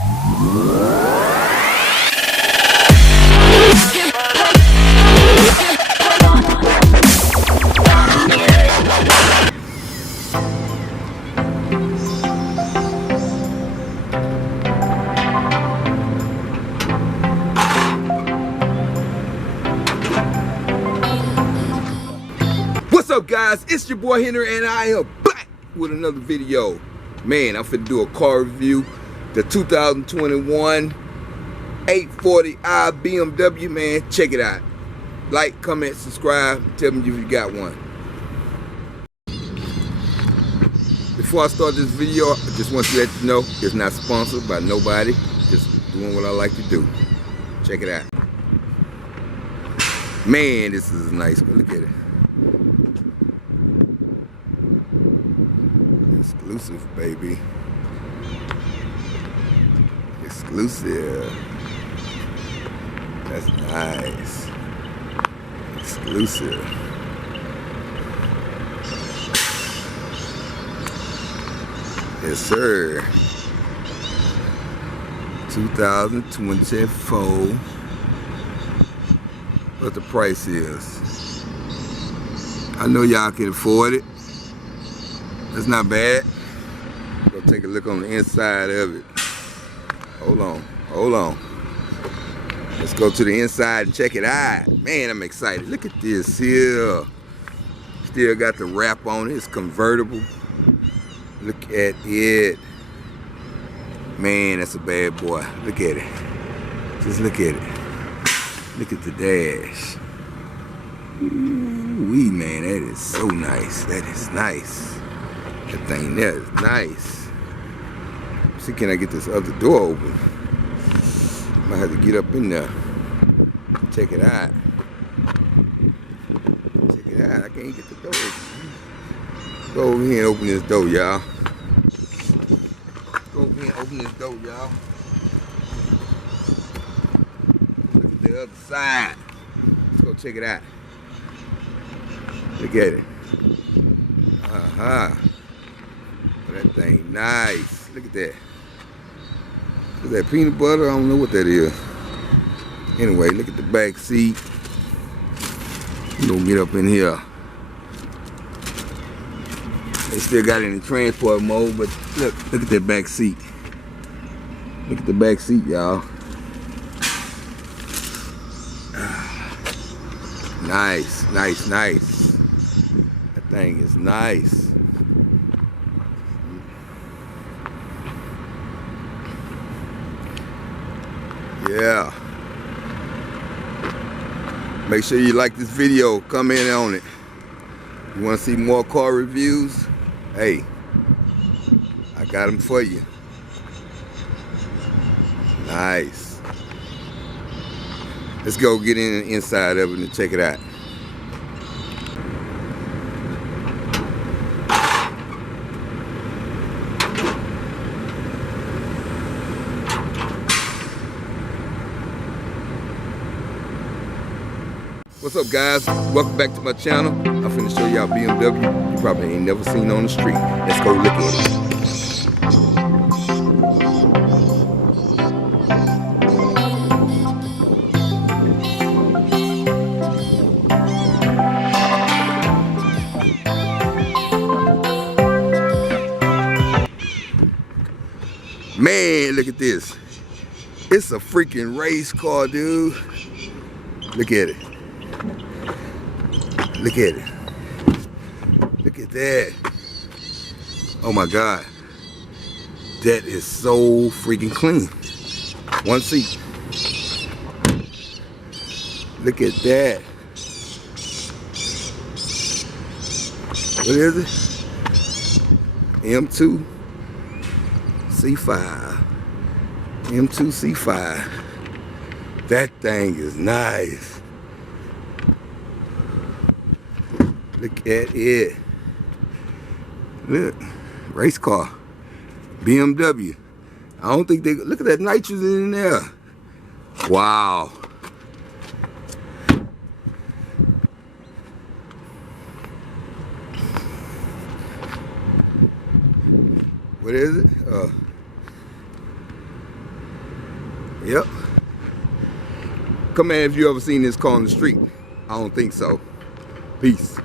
What's up, guys? It's your boy Henry, and I am back with another video. Man, I'm finna do a car review. The 2021 840i BMW, man. Check it out. Like, comment, subscribe. Tell me if you got one. Before I start this video, I just want to let you know it's not sponsored by nobody. Just doing what I like to do. Check it out. Man, this is nice. Look at it. Exclusive, baby. Exclusive. That's nice. Exclusive. Yes, sir. 2024. What the price is. I know y'all can afford it. That's not bad. Go take a look on the inside of it. Hold on. Let's go to the inside and check it out. Man, I'm excited. Look at this here. Still got the wrap on it. It's convertible. Look at it. Man, that's a bad boy. Look at it. Just look at it. Look at the dash. Ooh-wee, man, that is so nice. That is nice. That thing there is nice. See, can I get this other door open? Might have to get up in there. Check it out. Check it out. I can't get the door open. Go over here and open this door, y'all. Go over here and open this door, y'all. Look at the other side. Let's go check it out. Look at it. That thing nice. Look at that. Is that peanut butter? I don't know what that is. Anyway, look at the back seat. You gonna get up in here. They still got it in transport mode, but look at that back seat. Look at the back seat, y'all. Nice. That thing is nice. Yeah. Make sure you like this video, comment on it. You want to see more car reviews? Hey, I got them for you. Nice. Let's go get in the inside of it and check it out. What's up, guys? Welcome back to my channel. I'm finna show y'all BMW you probably ain't never seen on the street. Let's go look at it. Man, look at this. It's a freaking race car, dude. Look at it. Look at it. Look at that. Oh my God. That is so freaking clean. One seat. Look at that. What is it? M2 C5. M2 C5. That thing is nice. Look at it. Look, race car, BMW. I don't think they, look at that nitrogen in there. Wow. What is it? Yep. Come in if you ever seen this car on the street. I don't think so. Peace.